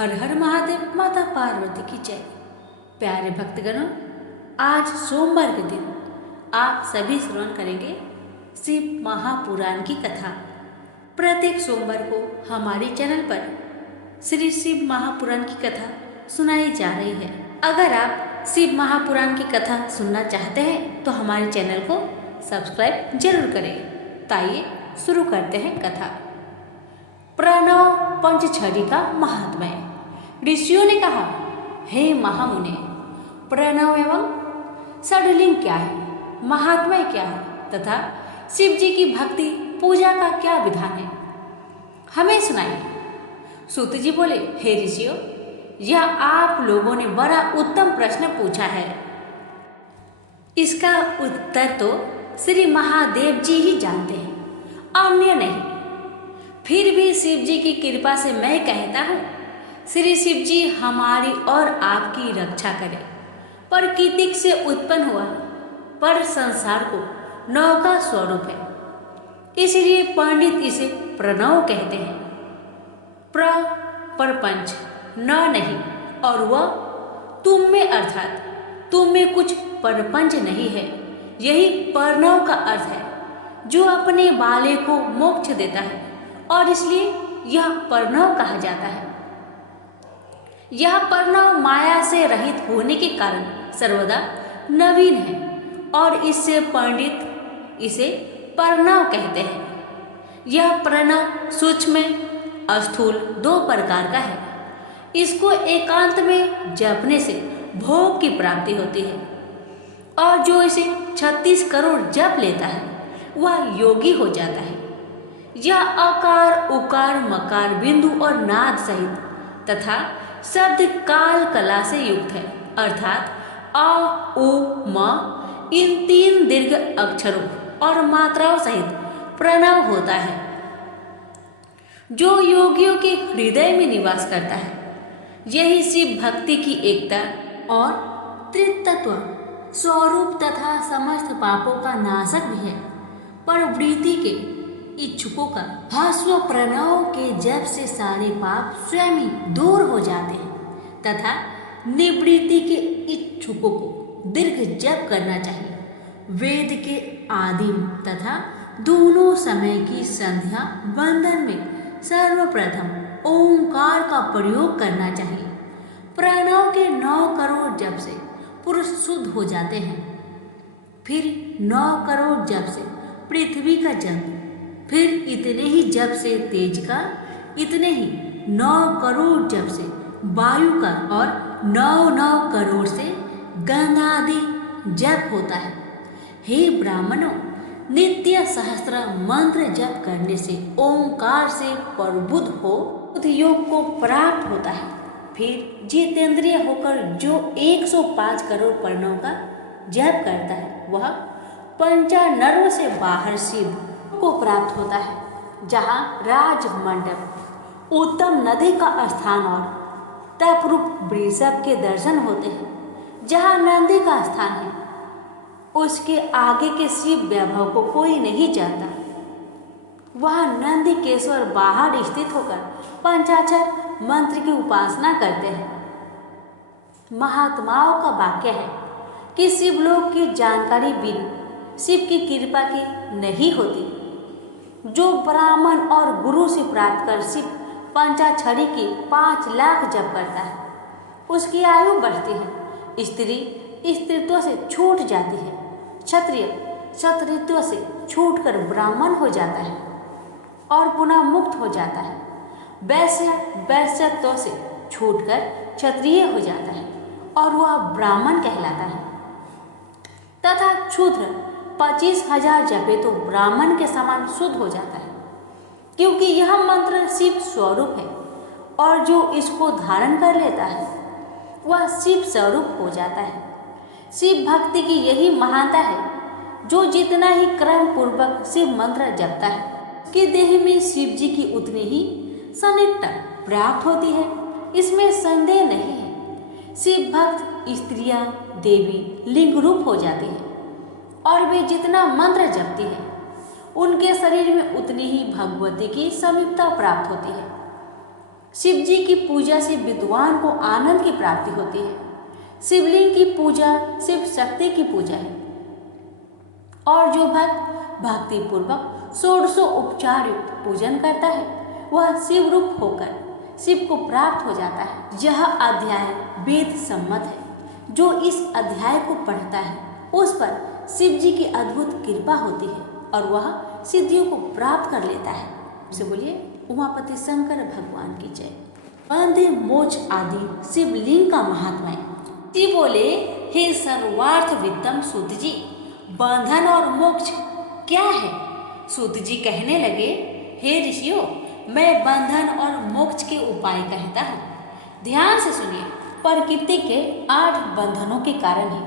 हर हर महादेव, माता पार्वती की जय। प्यारे भक्तगणों, आज सोमवार के दिन आप सभी श्रवण करेंगे शिव महापुराण की कथा। प्रत्येक सोमवार को हमारे चैनल पर श्री शिव महापुराण की कथा सुनाई जा रही है। अगर आप शिव महापुराण की कथा सुनना चाहते हैं तो हमारे चैनल को सब्सक्राइब जरूर करें। तो आइए शुरू करते हैं कथा। प्रणव पंचछड़ी का महात्म्य। ऋषियों ने कहा, हे महामुने, प्रणव एवं षडलिंग क्या है, महात्म्य क्या है तथा शिव जी की भक्ति पूजा का क्या विधान है, हमें सुनाइए। सूत जी बोले, हे ऋषियों, यह आप लोगों ने बड़ा उत्तम प्रश्न पूछा है। इसका उत्तर तो श्री महादेव जी ही जानते हैं, अन्य नहीं। फिर भी शिव जी की कृपा से मैं कहता हूँ, श्री शिव जी हमारी और आपकी रक्षा करें। प्रकृति से उत्पन्न हुआ पर संसार को नव का स्वरूप है, इसलिए पंडित इसे प्रणव कहते हैं। प्रपंच न नहीं, और वह तुम में अर्थात तुम में कुछ परपंच नहीं है। यही प्रणव का अर्थ है, जो अपने बाले को मोक्ष देता है, और इसलिए यह प्रणव कहा जाता है। यह प्रणव माया से रहित होने के कारण सर्वदा नवीन है, और इससे पंडित इसे प्रणव कहते हैं। यह प्रणव सूक्ष्म स्थूल दो प्रकार का है। इसको एकांत में जपने से भोग की प्राप्ति होती है, और जो इसे 36 करोड़ जप लेता है वह योगी हो जाता है। यह अकार उकार मकार बिंदु और नाद सहित तथा शब्द काल कला से युक्त है, अर्थात अ उ म इन 3 दीर्घ अक्षरों और मात्राओं सहित प्रणव होता है, जो योगियों के हृदय में निवास करता है। यही शिव भक्ति की एकता और त्रितत्व स्वरूप तथा समस्त पापों का नाशक भी है। प्रवृत्ति के इच्छुकों का भस्व प्रणव के जप से सारे पाप स्वयं ही दूर हो जाते हैं, तथा निवृत्ति के इच्छुकों को दीर्घ जप करना चाहिए। वेद के आदिम तथा दोनों समय की संध्या वंदन में सर्वप्रथम ओंकार का प्रयोग करना चाहिए। प्रणव के 9 करोड़ जप से पुरुष शुद्ध हो जाते हैं। फिर 9 करोड़ जप से पृथ्वी का जप, फिर इतने ही जप से तेज का, इतने ही 9 करोड़ जप से वायु का, और 9 करोड़ से गंधादि जप होता है। हे ब्राह्मणों, नित्य सहस्त्र मंत्र जप करने से ओंकार से प्रबुद्ध हो बुद्ध योग को प्राप्त होता है। फिर जितेंद्रिय होकर जो 105 करोड़ प्रणव का जप करता है वह पंचानर्व से बाहर शिव को प्राप्त होता है, जहाँ राजमंडप, उत्तम नदी का स्थान और तपरूप वृषभ के दर्शन होते हैं। जहाँ नंदी का स्थान है, उसके आगे के शिव वैभव को कोई नहीं जानता। वह नंदीकेश्वर बाहर स्थित होकर पंचाक्षर मंत्र की उपासना करते हैं। महात्माओं का वाक्य है कि शिवलोक की जानकारी बिन शिव की कृपा की नहीं होती। जो ब्राह्मण और गुरु से प्राप्त कर शिव पंचाक्षरी की 5 लाख जप करता है, उसकी आयु बढ़ती है। स्त्री स्त्रीत्व से छूट जाती है, क्षत्रिय क्षत्रित्व से छूटकर ब्राह्मण हो जाता है और पुनः मुक्त हो जाता है। वैश्य वैश्यत्व से छूटकर क्षत्रिय हो जाता है और वह ब्राह्मण कहलाता है। तथा क्षूद्र 25,000 जपे तो ब्राह्मण के समान शुद्ध हो जाता है, क्योंकि यह मंत्र शिव स्वरूप है, और जो इसको धारण कर लेता है वह शिव स्वरूप हो जाता है। शिव भक्ति की यही महानता है। जो जितना ही क्रम पूर्वक शिव मंत्र जपता है कि देह में शिव जी की उतनी ही सन्निधता प्राप्त होती है, इसमें संदेह नहीं है। शिव भक्त स्त्रियां देवी लिंग रूप हो जाती है, और वे जितना मंत्र जपती है उनके शरीर में उतनी ही भगवती की समीपता प्राप्त होती है। शिव जी की पूजा से विद्वान को आनंद की प्राप्ति होती है। शिवलिंग की पूजा शिव शक्ति की पूजा है और जो भक्त भक्ति पूर्वक षोडशों उपचार युक्त पूजन करता है वह शिव रूप होकर शिव को प्राप्त हो जाता है। यह अध्याय वेद सम्मत है। जो इस अध्याय को पढ़ता है उस पर शिव जी की अद्भुत कृपा होती है और वह सिद्धियों को प्राप्त कर लेता है। इसे बोलिए उमापति शंकर भगवान की जय। बंध मोक्ष आदि शिवलिंग का महात्म्य। शिव बोले, हे सर्वार्थ विद्यम सूत जी, बंधन और मोक्ष क्या है? सूत जी कहने लगे, हे ऋषियों, मैं बंधन और मोक्ष के उपाय कहता हूँ। ध्यान से सुनिए। प्रकृति के 8 बंधनों के कारण ही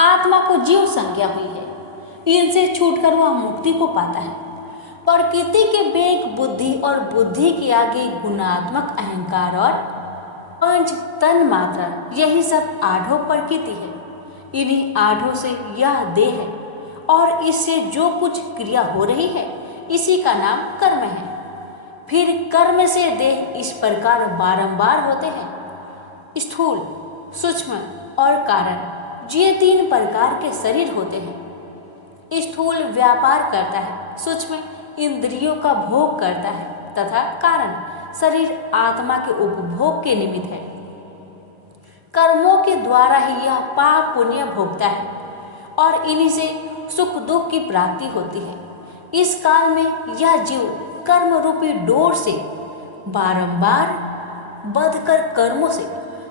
आत्मा को जीव संज्ञा हुई है। इनसे छूटकर वह मुक्ति को पाता है। प्रकृति के वेग बुद्धि और बुद्धि के आगे गुणात्मक अहंकार और पंच तन मात्रा, यही सब आठों प्रकृति है। इन्हीं आठों से यह देह है और इससे जो कुछ क्रिया हो रही है इसी का नाम कर्म है। फिर कर्म से देह इस प्रकार बारंबार होते हैं। स्थूल, सूक्ष्म और कारण, ये 3 प्रकार के शरीर होते हैं। स्थूल व्यापार करता है, सूक्ष्म इंद्रियों का भोग करता है तथा कारण शरीर आत्मा के उपभोग के निमित्त है। कर्मों के द्वारा ही यह पाप पुण्य भोगता है और इन्हीं से सुख दुख की प्राप्ति होती है। इस काल में यह जीव कर्म रूपी डोर से बारंबार बंधकर कर्मों से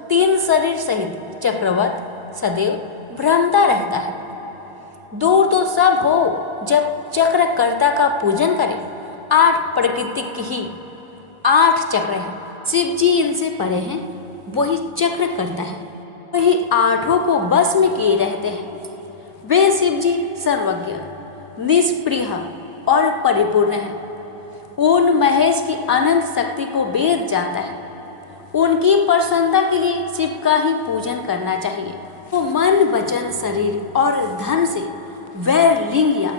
3 शरीर सहित चक्रवत सदैव भ्रमता रहता है। दूर तो सब हो जब चक्रकर्ता का पूजन करें। 8 प्रकृति की ही 8 चक्र हैं। शिव जी इनसे परे हैं, वही चक्र करता है, वही आठों को बस में किए रहते हैं। वे शिव जी सर्वज्ञ, निष्प्रिय और परिपूर्ण हैं। उन महेश की अनंत शक्ति को वेद जानता है। उनकी प्रसन्नता के लिए शिव का ही पूजन करना चाहिए। वो मन वचन शरीर और धन से वैर लिंग या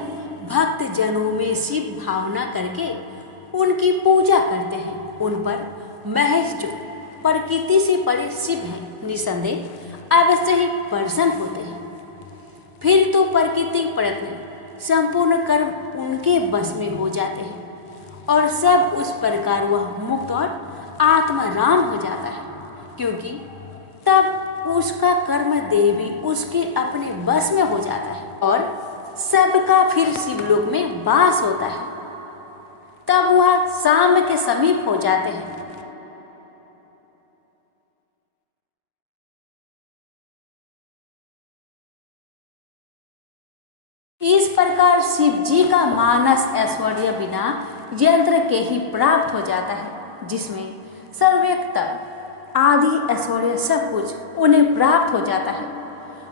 भक्त जनों में शिव भावना करके उनकी पूजा करते हैं। उन पर महेश जो प्रकृति से परे शिव हैं, निसंदेह अवश्य ही प्रसन्न होते हैं। फिर तो प्रकृति प्रयत्न संपूर्ण कर्म उनके बस में हो जाते हैं और सब उस प्रकार वह मुक्त और आत्माराम हो जाता है, क्योंकि तब उसका कर्म देवी उसके अपने बस में हो जाता है और सबका फिर शिवलोक में वास होता है। तब वह साम्य के समीप हो जाते हैं। इस प्रकार शिव जी का मानस ऐश्वर्य बिना यंत्र के ही प्राप्त हो जाता है, जिसमें सर्वव्यक्त आदि ऐश्वर्य सब कुछ उन्हें प्राप्त हो जाता है।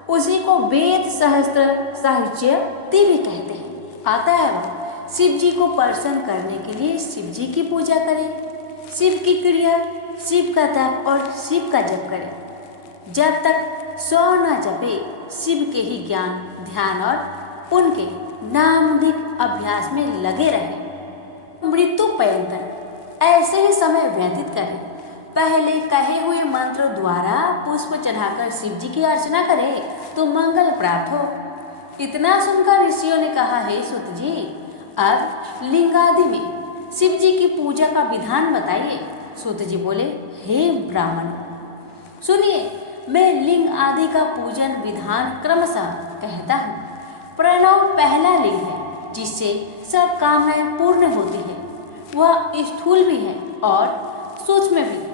उसी को वेद सहस्त्र साहित्य भी कहते हैं। अतः शिव जी को प्रसन्न करने के लिए शिव जी की पूजा करें, शिव की क्रिया, शिव का तप और शिव का जप करें। जब तक 100 न जपे शिव के ही ज्ञान ध्यान और उनके नामधिक अभ्यास में लगे रहें। मृत्यु पर्यंत ऐसे ही समय व्यतीत करें। पहले कहे हुए मंत्र द्वारा पुष्प चढ़ाकर शिव जी की अर्चना करें तो मंगल प्राप्त हो। इतना सुनकर ऋषियों ने कहा, हे सुत जी, अब लिंगादि में शिव जी की पूजा का विधान बताइए। सुत जी बोले, हे ब्राह्मण, सुनिए, मैं लिंग आदि का पूजन विधान क्रमशः कहता हूँ। प्रणव पहला लिंग है जिससे सब कामनाएं पूर्ण होती है। वह स्थूल भी है और सूक्ष्म भी।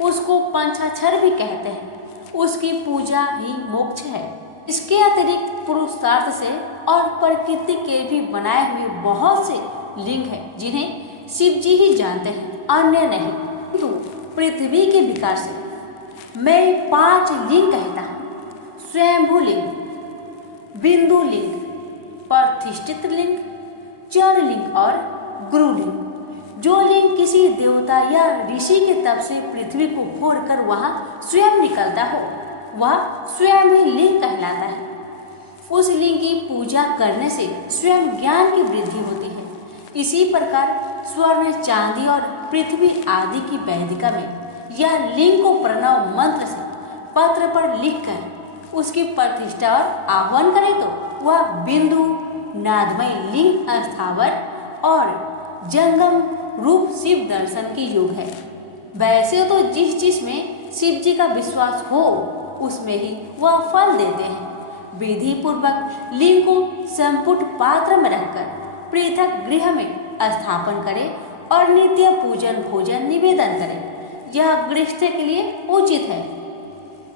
उसको पंचाक्षर भी कहते हैं। उसकी पूजा ही मोक्ष है। इसके अतिरिक्त पुरुषार्थ से और प्रकृति के भी बनाए हुए बहुत से लिंग हैं जिन्हें शिव जी ही जानते हैं, अन्य नहीं। किंतु पृथ्वी के विकास से मैं 5 लिंग कहता हूँ। स्वयंभू लिंग, बिंदु लिंग, प्रतिष्ठित लिंग, जड़ लिंग और गुरु लिंग। जो लिंग किसी देवता या ऋषि के तप से पृथ्वी को फोड़कर वहां स्वयं निकलता हो वह स्वयं ही लिंग कहलाता है। उस लिंग की पूजा करने से स्वयं ज्ञान की वृद्धि होती है। इसी प्रकार स्वर्ण, चांदी और पृथ्वी आदि की वैदिका में यह लिंग को प्रणव मंत्र से पत्र पर लिखकर उसकी प्रतिष्ठा और आह्वान करे तो वह बिंदु नादमय लिंग स्थावर और जंगम रूप शिव दर्शन की योग है। वैसे तो जिस चीज में शिव जी का विश्वास हो उसमें ही वह फल देते हैं। विधि पूर्वक लिंग को संपुट पात्र में रखकर पृथक गृह में स्थापन करें और नित्य पूजन भोजन निवेदन करें। यह गृहस्थ के लिए उचित है।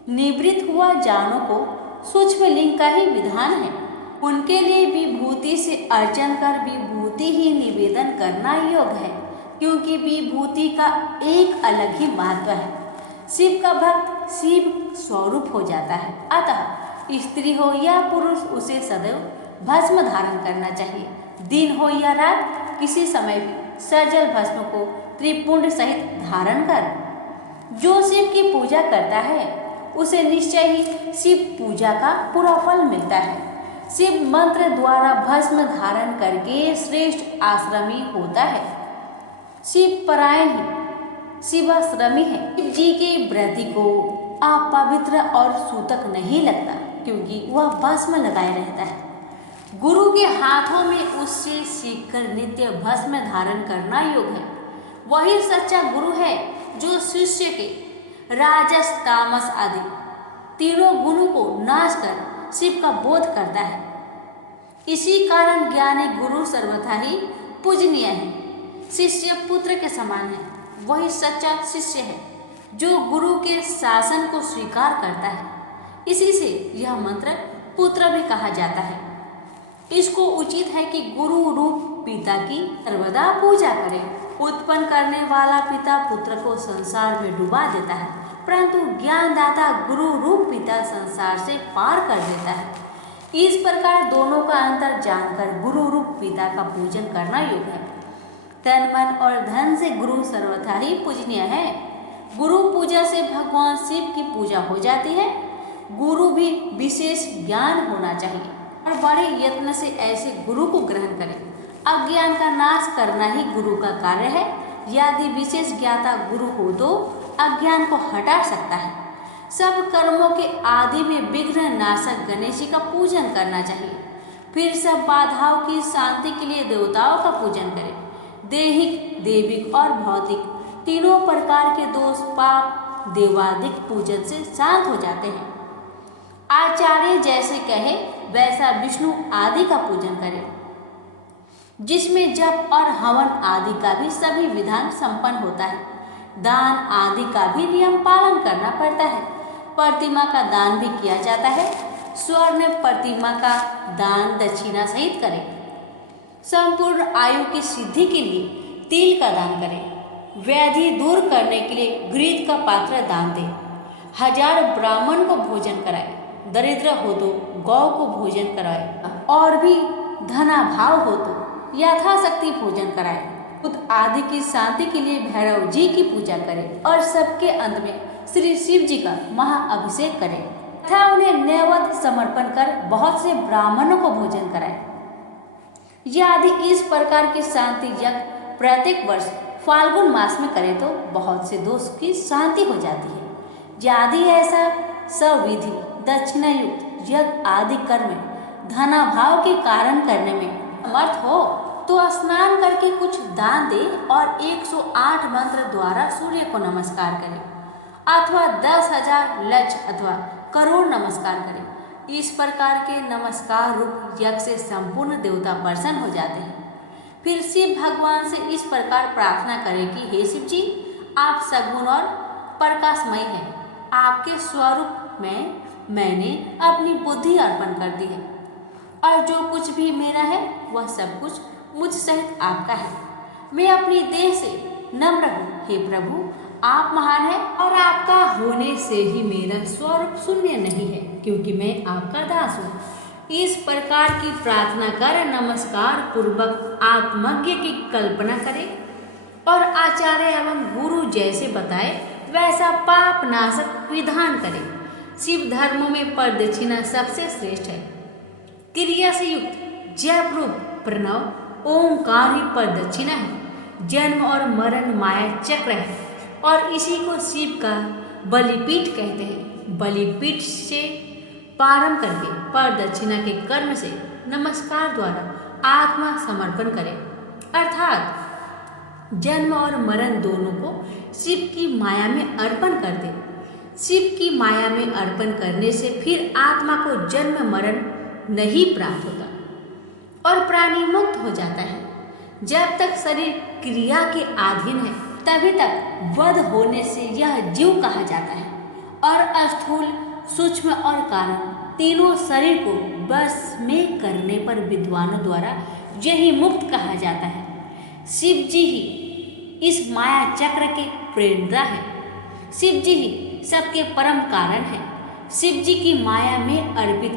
निवृत्त हुआ जानों को सूक्ष्म लिंग का ही विधान है। उनके लिए विभूति से अर्चन कर विभूति ही निवेदन करना योग्य है, क्योंकि विभूति का एक अलग ही महत्व है। शिव का भक्त शिव स्वरूप हो जाता है, अतः स्त्री हो या पुरुष उसे सदैव भस्म धारण करना चाहिए। दिन हो या रात किसी समय भी सजल भस्म को त्रिपुंड सहित धारण कर जो शिव की पूजा करता है उसे निश्चय ही शिव पूजा का पूरा फल मिलता है। शिव मंत्र द्वारा भस्म धारण करके श्रेष्ठ आश्रमी होता है। शिव परायण ही शिवाश्रमी है। शिव जी के व्रती को अपवित्र और सूतक नहीं लगता, क्योंकि वह भस्म लगाए रहता है। गुरु के हाथों में उससे सीखकर नित्य भस्म धारण करना योग है। वही सच्चा गुरु है जो शिष्य के राजस तामस आदि तीनों गुणों को नाश कर शिव का बोध करता है। इसी कारण ज्ञानी गुरु सर्वथा ही पूजनीय है। शिष्य पुत्र के समान है। वही सच्चा शिष्य है जो गुरु के शासन को स्वीकार करता है। इसी से यह मंत्र पुत्र भी कहा जाता है। इसको उचित है कि गुरु रूप पिता की सर्वदा पूजा करे। उत्पन्न करने वाला पिता पुत्र को संसार में डुबा देता है, परंतु ज्ञानदाता गुरु रूप पिता संसार से पार कर देता है। इस प्रकार दोनों का अंतर जानकर गुरु रूप पिता का पूजन करना योग्य है। तन मन और धन से गुरु सर्वथा ही पूजनीय है। गुरु पूजा से भगवान शिव की पूजा हो जाती है। गुरु भी विशेष ज्ञान होना चाहिए और बड़े यत्न से ऐसे गुरु को ग्रहण करें। अज्ञान का नाश करना ही गुरु का कार्य है। यदि विशेष ज्ञाता गुरु हो तो अज्ञान को हटा सकता है। सब कर्मों के आदि में विघ्न नाशक गणेश जी का पूजन करना चाहिए। फिर सब बाधाओं की शांति के लिए देवताओं का पूजन करें। दैहिक, देविक और भौतिक तीनों प्रकार के दोष पाप देवादिक पूजन से शांत हो जाते हैं। आचार्य जैसे कहे वैसा विष्णु आदि का पूजन करें, जिसमें जप और हवन आदि का भी सभी विधान संपन्न होता है। दान आदि का भी नियम पालन करना पड़ता है। प्रतिमा का दान भी किया जाता है। स्वर्ण प्रतिमा का दान दक्षिणा सहित करें। संपूर्ण आयु की सिद्धि के लिए तिल का दान करें। व्याधि दूर करने के लिए घृत का पात्र दान दें। 1000 ब्राह्मण को भोजन कराए। दरिद्र हो तो गौ को भोजन कराए और भी धनाभाव हो तो यथाशक्ति भोजन कराए। खुद आदि की शांति के लिए भैरव जी की पूजा करें और सबके अंत में श्री शिव जी का महाअभिषेक करें तथा उन्हें नैवेद्य समर्पण कर बहुत से ब्राह्मणों को भोजन कराए। यदि इस प्रकार की शांति यज्ञ प्रत्येक वर्ष फाल्गुन मास में करें तो बहुत से दोष की शांति हो जाती है। यदि ऐसा सविधि दक्षिणा युक्त यज्ञ आदि कर्म धनाभाव के कारण करने में समर्थ हो तो स्नान करके कुछ दान दे और 108 मंत्र द्वारा सूर्य को नमस्कार करें अथवा 10,000 लक्ष अथवा करोड़ नमस्कार करें। इस प्रकार के नमस्कार रूप यज्ञ से संपूर्ण देवता प्रसन्न हो जाते हैं। फिर शिव भगवान से इस प्रकार प्रार्थना करें कि हे शिव जी, आप सगुण और प्रकाशमय हैं। आपके स्वरूप में मैंने अपनी बुद्धि अर्पण कर दी है और जो कुछ भी मेरा है वह सब कुछ मुझ सहित आपका है। मैं अपनी देह से नम्र हूँ। हे प्रभु, आप महान हैं और आपका होने से ही मेरा स्वरूप शून्य नहीं है, क्योंकि मैं आपका दास हूँ। इस प्रकार की प्रार्थना कर नमस्कार पूर्वक आत्मज्ञ की कल्पना करें और आचार्य एवं गुरु जैसे बताए वैसा पाप नाशक विधान करें। शिव धर्म में प्रदक्षिणा सबसे श्रेष्ठ है। क्रिया से युक्त जप रूप प्रणव ओंकार ही प्रदक्षिणा है। जन्म और मरण माया चक्र है और इसी को शिव का बलिपीठ कहते हैं। बलिपीठ से प्रारंभ करके प्रदक्षिणा के कर्म से नमस्कार द्वारा आत्मा समर्पण करें, अर्थात जन्म और मरण दोनों को शिव की माया में अर्पण कर दें। शिव की माया में अर्पण करने से फिर आत्मा को जन्म मरण नहीं प्राप्त होता और प्राणी मुक्त हो जाता है। जब तक शरीर क्रिया के अधीन है तभी तक वध होने से यह जीव कहा जाता है और स्थूल, सूक्ष्म और कारण तीनों शरीर को बस में करने पर विद्वानों द्वारा यही मुक्त कहा जाता है। शिव जी ही इस माया चक्र के प्रेरणा है। शिव जी ही सबके परम कारण है। शिव जी की माया में अर्पित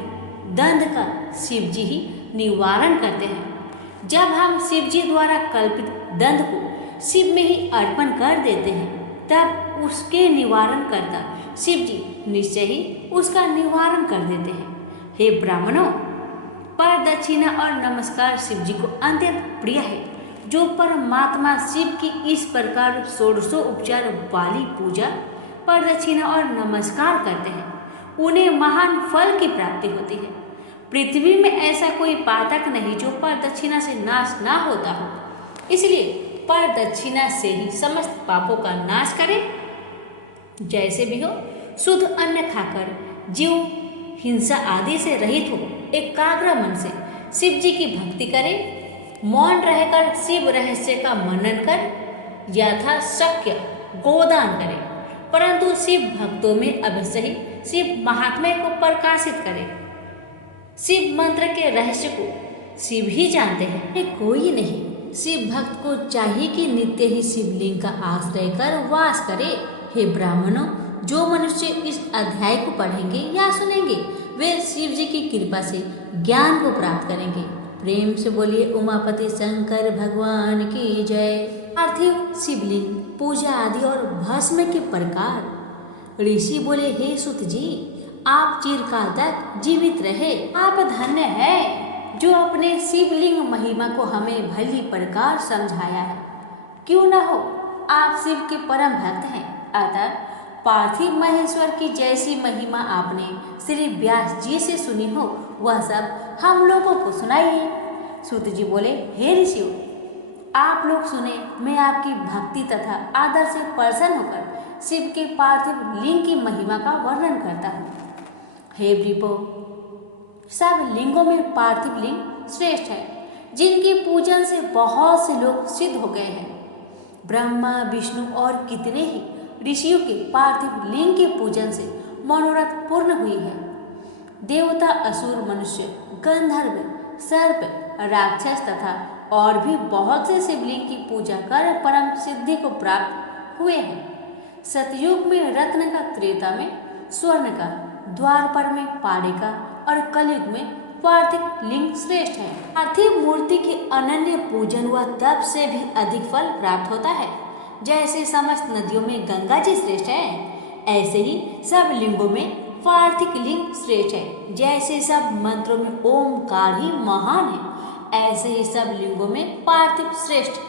दंड का शिव जी ही निवारण करते हैं। जब हम शिव जी द्वारा कल्पित दंड को शिव में ही अर्पण कर देते हैं तब उसके निवारण करता शिव जी निश्चय ही उसका निवारण कर देते हैं। हे ब्राह्मणों, प्रदक्षिणा और नमस्कार शिव जी को अत्यंत प्रिय है। जो परमात्मा शिव की इस प्रकार षोडशों उपचार वाली पूजा, प्रदक्षिणा और नमस्कार करते हैं उन्हें महान फल की प्राप्ति होती है। पृथ्वी में ऐसा कोई पातक नहीं जो प्रदक्षिणा से नाश ना होता हो, इसलिए प्रदक्षिणा से ही समस्त पापों का नाश करें। जैसे भी हो, शुद्ध अन्न खाकर जीव हिंसा आदि से रहित हो, एकाग्र मन से शिव जी की भक्ति करे, मौन रहकर शिव रहस्य का मनन कर यथाशक्य गोदान करे, परंतु शिव भक्तों में अवश्य ही शिव महात्म्य को प्रकाशित करे। शिव मंत्र के रहस्य को शिव ही जानते हैं, कोई नहीं। शिव भक्त को चाहिए कि नित्य ही शिवलिंग का आश्रय कर वास करे। हे ब्राह्मणों, जो मनुष्य इस अध्याय को पढ़ेंगे या सुनेंगे वे शिव जी की कृपा से ज्ञान को प्राप्त करेंगे। प्रेम से बोलिए उमापति शंकर भगवान की जय। पार्थिव शिवलिंग पूजा आदि और भस्म के प्रकार। ऋषि बोले, हे सुत जी, आप चिरकाल तक जीवित रहे। आप धन्य है जो अपने शिवलिंग महिमा को हमें भली प्रकार समझाया है। क्यों न हो, आप शिव के परम भक्त हैं, अतः पार्थिव महेश्वर की जैसी महिमा आपने श्री व्यास जी से सुनी हो वह सब हम लोगों को सुनाइए। सूत जी बोले, हे ऋषियों, आप लोग सुने, मैं आपकी भक्ति तथा आदर से प्रसन्न होकर शिव के पार्थिव लिंग की महिमा का वर्णन करता हूँ। हे वृपो, सब लिंगों में पार्थिव लिंग श्रेष्ठ है, जिनके पूजन से बहुत से लोग सिद्ध हो गए हैं। ब्रह्मा, विष्णु और कितने ही ऋषियों के पार्थिव लिंग के पूजन से मनोरथ पूर्ण हुई है। देवता, असुर, मनुष्य, गंधर्व, सर्प, राक्षस तथा और भी बहुत से शिवलिंग की पूजा कर परम सिद्धि को प्राप्त हुए हैं। सतयुग में रत्न का, त्रेता में स्वर्ण का, द्वापर में पाड़े का और कलयुग में पार्थिव लिंग श्रेष्ठ है। पार्थिव मूर्ति के अनन्य पूजन व तप से भी अधिक फल प्राप्त होता है। जैसे समस्त नदियों में गंगा जी श्रेष्ठ है, ऐसे ही सब लिंगों में पार्थिव लिंग श्रेष्ठ है। जैसे सब मंत्रों में ओमकार ही महान है, ऐसे ही सब लिंगों में पार्थिव श्रेष्ठ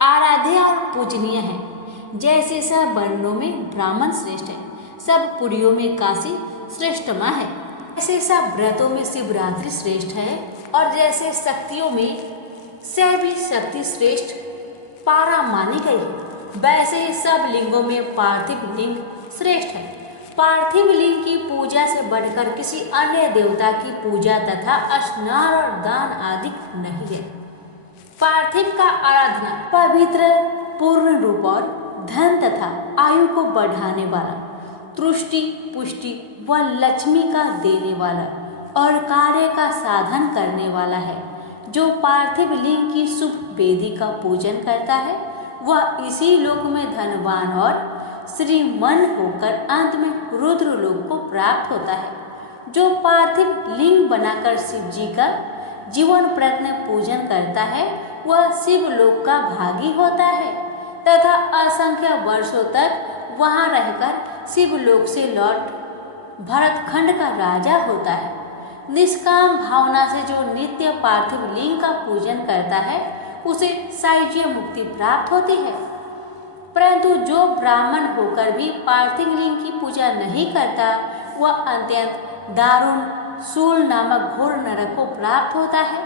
आराध्य और पूजनीय है। जैसे सब वर्णों में ब्राह्मण श्रेष्ठ है, सब पुरियों में काशी श्रेष्ठमा है, ऐसे सब व्रतों में शिवरात्रि श्रेष्ठ है, और जैसे शक्तियों में सभी शक्ति श्रेष्ठ पारा मानी गई है, वैसे ही सब लिंगों में पार्थिव लिंग श्रेष्ठ है। पार्थिव लिंग की पूजा से बढ़कर किसी अन्य देवता की पूजा तथा स्नान और दान आदि नहीं है। पार्थिव का आराधना पवित्र, पूर्ण रूप और धन तथा आयु को बढ़ाने वाला, तुष्टि, पुष्टि व लक्ष्मी का देने वाला और कार्य का साधन करने वाला है। जो पार्थिव लिंग की शुभ वेदी का पूजन करता है वह इसी लोक में धनवान और श्रीमन होकर अंत में रुद्र लोक को प्राप्त होता है। जो पार्थिव लिंग बनाकर शिव जी का जीवन प्रयत्न पूजन करता है वह शिव लोक का भागी होता है तथा असंख्य वर्षों तक वहां रहकर शिवलोक से लौट भरतखंड का राजा होता है। निष्काम भावना से जो नित्य पार्थिव लिंग का पूजन करता है उसे सायुज्य मुक्ति प्राप्त होती है। परंतु जो ब्राह्मण होकर भी पार्थिव लिंग की पूजा नहीं करता, वह अत्यंत दारुण शूल नामक घोर नरक को प्राप्त होता है।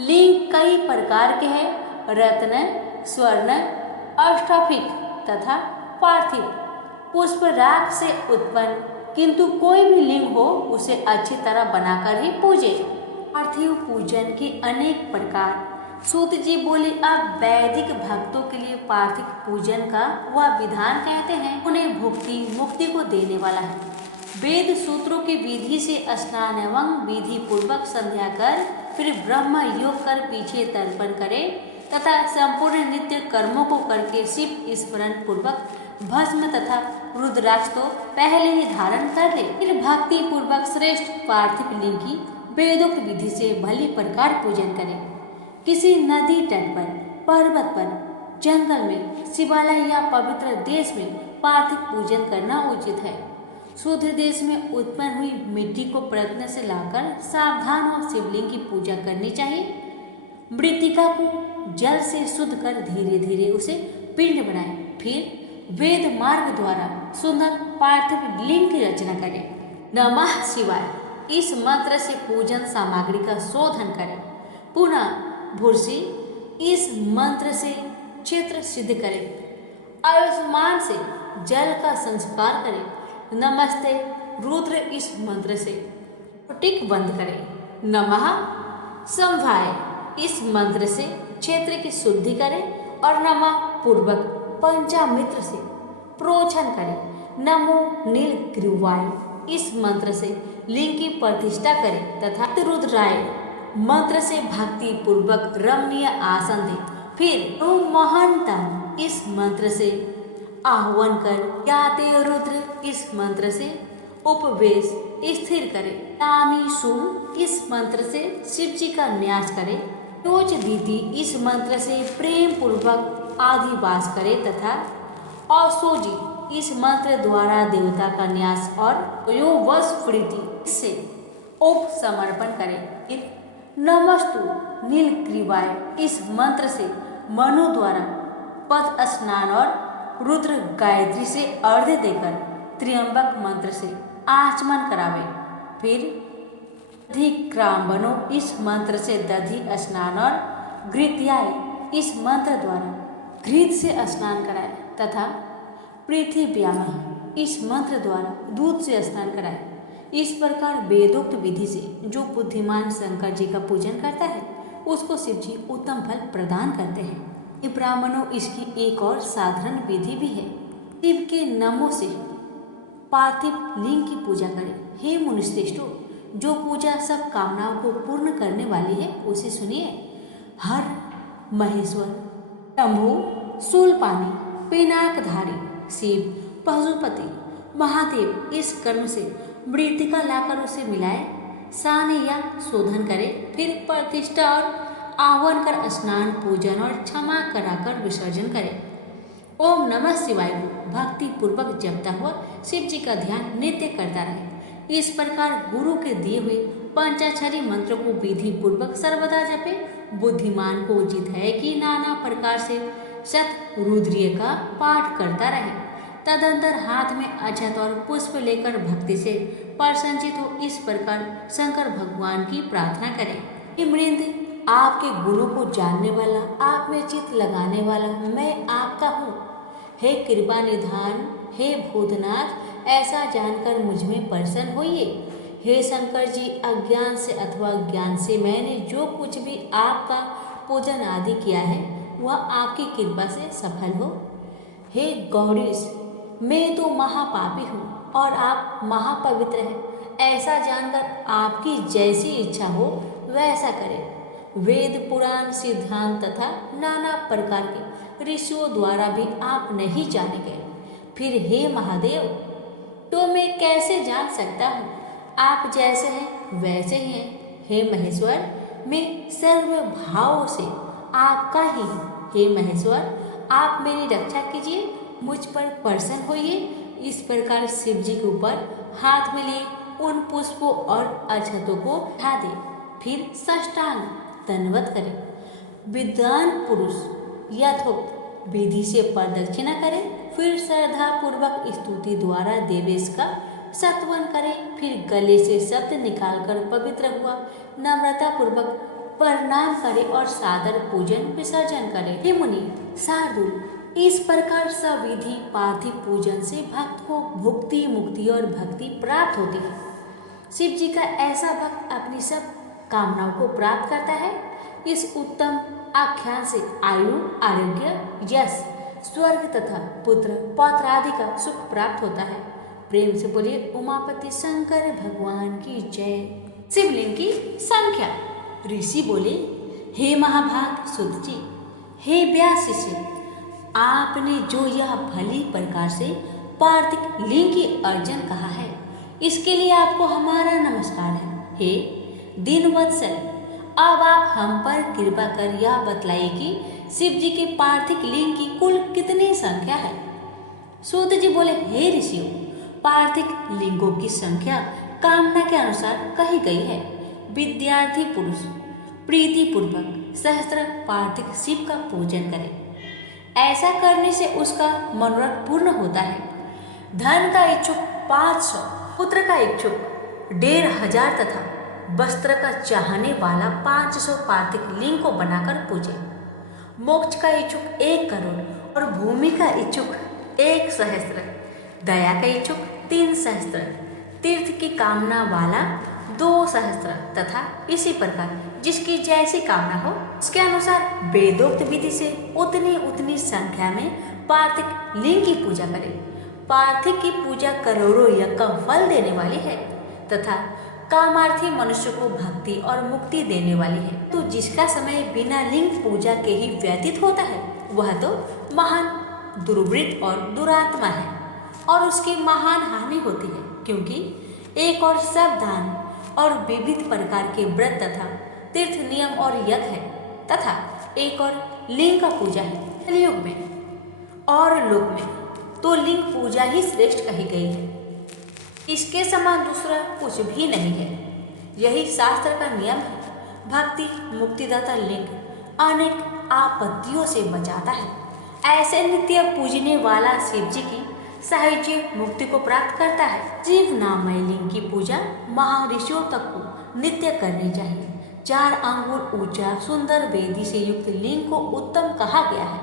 लिंग कई प्रकार के हैं, रत्न, स्वर्ण, अष्टफिक तथा पार्थिव पुष्प राख से उत्पन्न, किंतु कोई भी लिंग हो उसे अच्छी तरह बनाकर ही पूजे। पार्थिव पूजन के अनेक प्रकार। सूत जी बोले, अब वैदिक भक्तों के लिए पार्थिव पूजन का वह विधान कहते हैं उन्हें भुक्ति मुक्ति को देने वाला है। वेद सूत्रों की विधि से स्नान एवं विधि पूर्वक संध्या कर फिर ब्रह्म योग कर पीछे तर्पण करे तथा संपूर्ण नित्य कर्मों को करके शिव स्मरण पूर्वक भस्म तथा रुद्राक्ष तो पहले ही धारण कर ले, फिर भक्ति पूर्वक श्रेष्ठ पार्थिव लिंग की वेदोक्त विधि से भली प्रकार पूजन करे। किसी नदी तट पर, पर्वत पर, जंगल में, शिवालय या पवित्र देश में पार्थिव पूजन करना उचित है। शुद्ध देश में उत्पन्न हुई मिट्टी को प्रयत्न से लाकर सावधान और शिवलिंग की पूजा करनी चाहिए। मृत्तिका को जल से शुद्ध कर धीरे धीरे उसे पिंड बनाए, फिर वेद मार्ग द्वारा सुंदर पार्थिव लिंग की रचना करें। नमः शिवाय इस मंत्र से पूजन सामग्री का शोधन करें। पुनः भूर्सी इस मंत्र से क्षेत्र सिद्ध करें। आयुष्मान से जल का संस्कार करें। नमस्ते रुद्र इस मंत्र से टिक बंद करें। नमः संभाय इस मंत्र से क्षेत्र की शुद्धि करें और नमः पूर्वक पंचामित्र से प्रोक्षण करें। नमो नीलग्रीवाय इस मंत्र से लिंग की प्रतिष्ठा करें तथा रुद्राय मंत्र से भक्ति पूर्वक रमणीय आसन दें। फिर ओम महंतम इस मंत्र से आह्वान कर याते रुद्र इस मंत्र से उपवेश स्थिर करें। तामी सुम इस मंत्र से शिव जी का न्यास करें। टोच दीति इस मंत्र से प्रेम पूर्वक आदिवास करें तथा औसोजी इस मंत्र द्वारा देवता का न्यास और यो वश प्रीति से उप समर्पण करें। नमस्तु नीलग्रीवाय इस मंत्र से मनु द्वारा पद स्नान और रुद्र गायत्री से अर्घ्य देकर त्र्यंबक मंत्र से आचमन करावे। फिर दधिक्रांबनो इस मंत्र से दधि स्नान और घृत्याय इस मंत्र द्वारा घृत से स्नान कराए तथा पृथ्व्याम इस मंत्र द्वारा दूध से स्नान कराए। इस प्रकार वेदोक्त विधि से जो बुद्धिमान शंकर जी का पूजन करता है उसको शिव जी उत्तम फल प्रदान करते हैं। ब्राह्मणों इसकी एक और साधारण विधि भी है। शिव के नमो से पार्थिव लिंग की पूजा करें। हे मुनिश्रेष्ठों, जो पूजा सब कामनाओं को पूर्ण करने वाली है उसे सुनिए। हर महेश्वर, शंभु, शूलपाणी, पिनाकधारी, शिव, पशुपति, महादेव इस कर्म से मृत्तिका लाकर उसे मिलाए, साने या शोधन करें। फिर प्रतिष्ठा और आह्वान कर स्नान, पूजन और क्षमा कराकर विसर्जन करें। ओम नमः शिवाय भक्ति पूर्वक जपता हुआ शिव जी का ध्यान नित्य करता रहे। इस प्रकार गुरु के दिए हुए पंचाक्षरी मंत्र को विधि पूर्वक सर्वदा जपे। बुद्धिमान को उचित है कि नाना प्रकार से शत रुद्रीय का पाठ करता रहे। तदंतर हाथ में अक्षत और पुष्प लेकर भक्ति से प्रसन्नचित हो इस प्रकार शंकर भगवान की प्रार्थना करें। हे मृंद, आपके गुणों को जानने वाला, आप में चित्त लगाने वाला मैं आपका हूँ। हे कृपा निधान, हे भूतनाथ, ऐसा जानकर मुझ में प्रसन्न होइए। हे शंकर जी, अज्ञान से अथवा ज्ञान से मैंने जो कुछ भी आपका पूजन आदि किया है वह आपकी कृपा से सफल हो। हे गौरीश, मैं तो महापापी हूँ और आप महापवित्र हैं। ऐसा जानकर आपकी जैसी इच्छा हो वैसा करें। वेद पुराण सिद्धांत तथा नाना प्रकार के ऋषियों द्वारा भी आप नहीं जाने गए। फिर हे महादेव, तो मैं कैसे जान सकता हूँ? आप जैसे हैं वैसे ही हैं। हे महेश्वर, मैं सर्व भाव से आपका ही हूँ। हे महेश्वर, आप मेरी रक्षा कीजिए, मुझ पर प्रसन्न होइए। इस प्रकार शिव जी के ऊपर हाथ में लिए उन पुष्पों और अक्षतों को उठा दे। फिर साष्टांग दंडवत करें। विद्वान पुरुष यथोक्त विधि से प्रदक्षिणा करे, फिर श्रद्धा पूर्वक स्तुति द्वारा देवेश का सत्वन करे, फिर गले से शब्द निकालकर पवित्र हुआ नम्रता पूर्वक प्रणाम करे और सादर पूजन विसर्जन करे। हे मुनि शार्दूल, इस प्रकार सविधि पार्थिव पूजन से भक्त को भुक्ति, मुक्ति और भक्ति प्राप्त होती है। शिव जी का ऐसा भक्त अपनी सब कामनाओं को प्राप्त करता है। इस उत्तम आख्यान से आयु, आरोग्य, यश, स्वर्ग तथा पुत्र पौत्र आदि का सुख प्राप्त होता है। प्रेम से बोलिए उमापति शंकर भगवान की जय। शिवलिंग की संख्या। ऋषि बोले, हे महाभाग सुत जी, हे व्यास शिष्य, आपने जो यह भली प्रकार से पार्थिव लिंग की अर्जन कहा है, इसके लिए आपको हमारा नमस्कार है। हे दीनवत्सल, अब आप हम पर कृपा कर यह बतलाइए कि शिव जी के पार्थिव लिंग की कुल कितनी संख्या है। सूत जी बोले, हे ऋषियों, पार्थिव लिंगों की संख्या कामना के अनुसार कही गई है। विद्यार्थी पुरुष प्रीति पूर्वक सहस्त्र पार्थिव शिव का पूजन करे, ऐसा करने से उसका मनोरथ पूर्ण होता है। धन का इच्छुक 500, पुत्र का इच्छुक 1500 तथा वस्त्र का चाहने वाला 500 पार्थिव लिंग को बनाकर पूजे। मोक्ष का इच्छुक 1 करोड़ और भूमि का इच्छुक 1 सहस्त्र, दया का इच्छुक 3 सहस्त्र, तीर्थ की कामना वाला 2 सहस्त्र तथा इसी प्रकार जिसकी जैसी कामना हो उसके अनुसार वेदोक्त विधि से उतनी उतनी संख्या में पार्थिव लिंग की पूजा करे। पार्थिव की पूजा करोड़ों यज्ञ का फल देने वाली है तथा कामार्थी मनुष्य को भक्ति और मुक्ति देने वाली है। तो जिसका समय बिना लिंग पूजा के ही व्यतीत होता है वह तो महान दुर्वृत्त और दुरात्मा है और उसकी महान हानि होती है, क्योंकि एक और सब दान और विविध प्रकार के व्रत तथा तीर्थ नियम और यज्ञ है तथा एक और लिंग का पूजा है। कलयुग में और लोक में तो लिंग पूजा ही श्रेष्ठ कही गई है। इसके समान दूसरा कुछ भी नहीं है। यही शास्त्र का नियम है। भक्ति मुक्तिदाता लिंग अनेक आपत्तियों से बचाता है। ऐसे नित्य पूजने वाला शिव जी की साहित्य मुक्ति को प्राप्त करता है। जीव नामय लिंग की पूजा महर्षियों तक को नित्य करनी चाहिए। 4 अंगुल ऊंचा सुंदर वेदी से युक्त लिंग को उत्तम कहा गया है।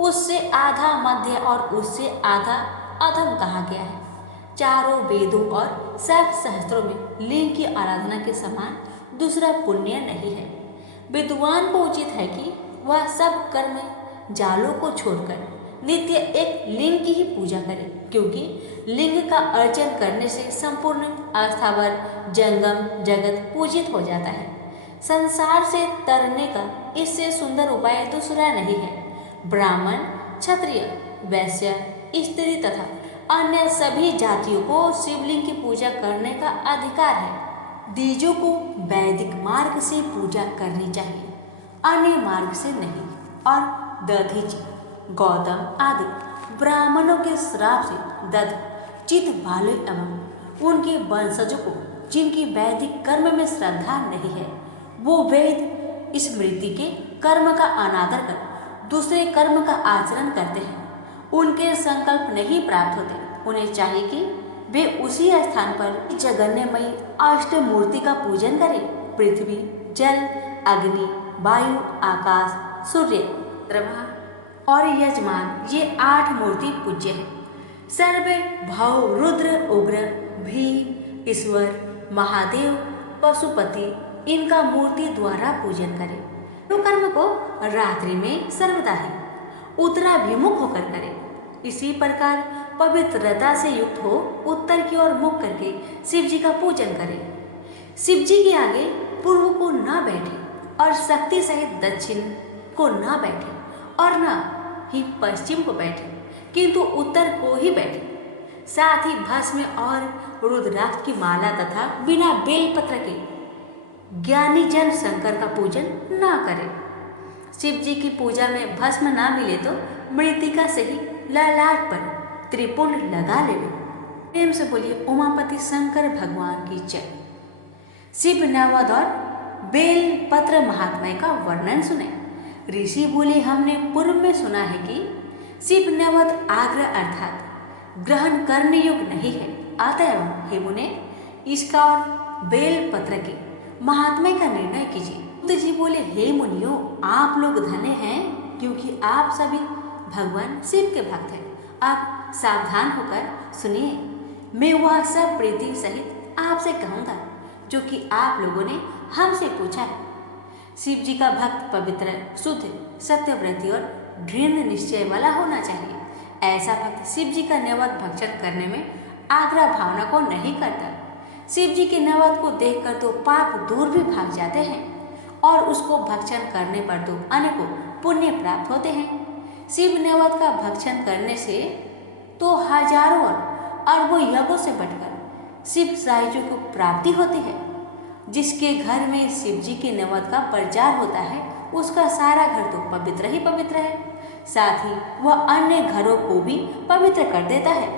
उससे आधा मध्य और उससे आधा अधम कहा गया है। चारों वेदों और सब शास्त्रों में लिंग की आराधना के समान दूसरा पुण्य नहीं है। विद्वान को उचित है कि वह सब कर्म जालों को छोड़कर नित्य एक लिंग की ही पूजा करे, क्योंकि लिंग का अर्चन करने से संपूर्ण अस्थावर जंगम जगत पूजित हो जाता है। संसार से तरने का इससे सुंदर उपाय दूसरा नहीं है। ब्राह्मण, क्षत्रिय, वैश्य, स्त्री तथा अन्य सभी जातियों को शिवलिंग की पूजा करने का अधिकार है। द्विजों को वैदिक मार्ग से पूजा करनी चाहिए, अन्य मार्ग से नहीं। और दधीचि, गौतम आदि ब्राह्मणों के श्राप से दध, चित भालु एवं उनके वंशजों को जिनकी वैदिक कर्म में श्रद्धा नहीं है, वो वेद स्मृति के कर्म का अनादर कर दूसरे कर्म का आचरण करते हैं, उनके संकल्प नहीं प्राप्त होते। उन्हें चाहिए कि वे उसी स्थान पर जगन्यमयी अष्ट मूर्ति का पूजन करें। पृथ्वी, जल, अग्नि, वायु, आकाश, सूर्य, ब्रह्मा और यजमान, ये 8 मूर्ति पूज्य है। सर्वे भव, रुद्र, उग्र, भीम, ईश्वर, महादेव, पशुपति, इनका मूर्ति द्वारा पूजन करें। तो कर्म को रात्रि में सर्वदा ही उत्तराभिमुख होकर करें। इसी प्रकार पवित्रता से युक्त हो उत्तर की ओर मुख करके शिव जी का पूजन करें। शिव जी के आगे पूर्व को न बैठे और शक्ति सहित दक्षिण को न बैठे और न ही पश्चिम को बैठे, किंतु उत्तर को ही बैठे। साथ ही भस्म और रुद्राक्ष की माला तथा बिना बेलपत्र के ज्ञानी जन शंकर का पूजन न करें। शिव जी की पूजा में भस्म ना मिले तो मृतिका से ही ललाट पर त्रिपुंड लगा लेवे। प्रेम से बोलिए उमापति शंकर भगवान की जय। शिव नवद और बेल पत्र महात्म्य का वर्णन सुने। ऋषि बोले, हमने पूर्व में सुना है कि शिव नैवेद्य आग्रह अर्थात ग्रहण करने योग्य नहीं है। अतएव हे मुने, इसका और बेल पत्र के महात्म्य का निर्णय कीजिए। बुद्ध जी बोले, हे मुनियों, आप लोग धन्य हैं क्योंकि आप सभी भगवान शिव के भक्त हैं। आप सावधान होकर सुनिए, मैं वह सब प्रीति सहित आपसे कहूँगा जो कि आप लोगों ने हमसे पूछा है। शिव जी का भक्त पवित्र, शुद्ध, सत्यव्रती और दृढ़ निश्चय वाला होना चाहिए। ऐसा भक्त शिव जी का नैवेद्य भक्षण करने में आग्रह भावना को नहीं करता। शिव जी के नैवेद्य को देखकर तो पाप दूर भी भाग जाते हैं और उसको भक्षण करने पर तो अनेकों पुण्य प्राप्त होते हैं। शिव नैवेद्य का भक्षण करने से तो हजारों और अरबों यज्ञों से बढ़कर शिव साहित्य को प्राप्ति होती है। जिसके घर में शिव जी के नैवेद्य का प्रचार होता है उसका सारा घर तो पवित्र ही पवित्र है, साथ ही वह अन्य घरों को भी पवित्र कर देता है।